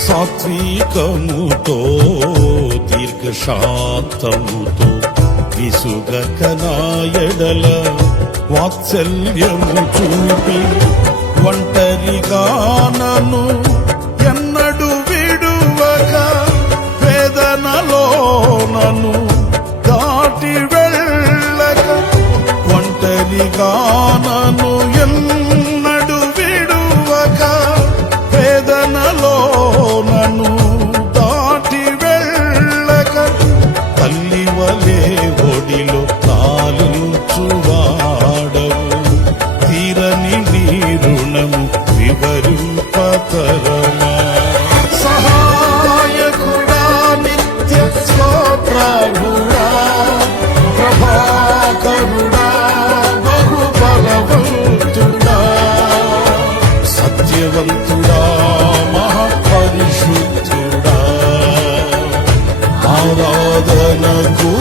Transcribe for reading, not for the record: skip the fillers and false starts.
సాత్వికముతో దీర్ఘశాంతముతో విసుగక నా ఎడల వాత్సల్యము చూపి ఒంటరిగా నన్ను ఎన్నడు విడువక వేదనలో నన్ను దాటి వెళ్ళక ఒంటరిగా నన్ను ఎన్నడు విడువక వేదనలో నన్ను దాటి వెళ్ళక తల్లి వలే ఒడిలో తాలుచువాడవు తీరని నీ రుణము వివరింపతరమా సహాయకుడా నిత్య స్తోత్రముడా ప్రభాకరుడా బహుబలవంతుడా సత్యవంతుడా మహాపరిశుద్ధుడా ఆరాధనకు